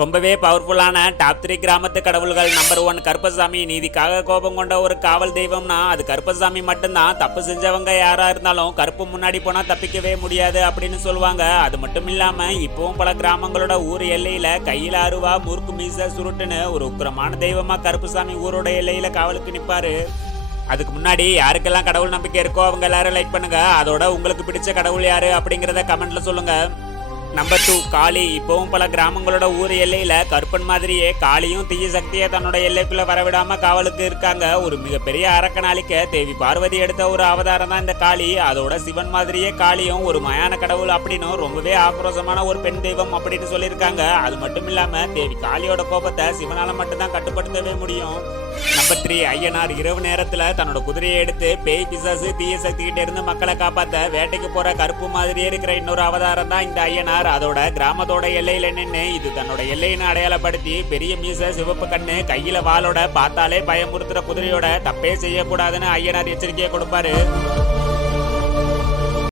ரொம்பவே பவர்ஃபுல்லான டாப் 3 கிராமத்து கடவுள்கள். நம்பர் 1 கருப்பசாமி. நீதிக்காக கோபம் கொண்ட ஒரு காவல் தெய்வம்னா அது கருப்பசாமி மட்டும்தான். தப்பு செஞ்சவங்க யாரா இருந்தாலும் கருப்பு முன்னாடி போனா தப்பிக்கவே முடியாது அப்படின்னு சொல்லுவாங்க. அது மட்டும் இல்லாம இப்பவும் பல கிராமங்களோட ஊர் எல்லையில கையில அருவா, முறுக்கு மீச, சுருட்டுன்னு ஒரு உக்கிரமான தெய்வமா கருப்பசாமி ஊரோட எல்லையில காவலுக்கு நிப்பாரு. அதுக்கு முன்னாடி யாருக்கெல்லாம் கடவுள் நம்பிக்கை இருக்கோ அவங்க எல்லாரும் லைக் பண்ணுங்க. அதோட உங்களுக்கு பிடிச்ச கடவுள் யாரு அப்படிங்கறத கமெண்ட்ல சொல்லுங்க. நம்பர் 2 காளி. இப்பவும் பல கிராமங்களோட ஊர் எல்லையில கருப்பன் மாதிரியே காளியும் தீய சக்தியை தன்னோட எல்லைக்குள்ள வரவிடாம காவலுக்கு இருக்காங்க. ஒரு மிகப்பெரிய அரக்கனாலிக்க தேவி பார்வதி எடுத்த ஒரு அவதாரம் தான் இந்த காளி. அதோட சிவன் மாதிரியே காளியும் ஒரு மயான கடவுள் அப்படின்னு ரொம்பவே ஆக்ரோஷமான ஒரு பெண் தெய்வம் அப்படின்னு சொல்லியிருக்காங்க. அது மட்டும் இல்லாம தேவி காளியோட கோபத்தை சிவனால மட்டும்தான் கட்டுப்படுத்தவே முடியும். நம்பர் 3 ஐயனார். இரவு நேரத்துல தன்னோட குதிரையை எடுத்து பேய் பிசாசு தீய சக்தி கிட்ட இருந்து மக்களை காப்பாத்த வேட்டைக்கு போற கருப்பு மாதிரியே இருக்கிற இன்னொரு அவதாரம் தான் இந்த ஐயனார். அதோட கிராமத்தோட எல்லையில நின்று இது தன்னோட எல்லைன்னு அடையாளப்படுத்தி பெரிய மீச, சிவப்பு கண்ணு, கையில வாளோட பார்த்தாலே பயமுறுத்துற குதிரையோட தப்பே செய்யக்கூடாதுன்னு ஐயனார் எச்சரிக்கையை கொடுப்பாரு.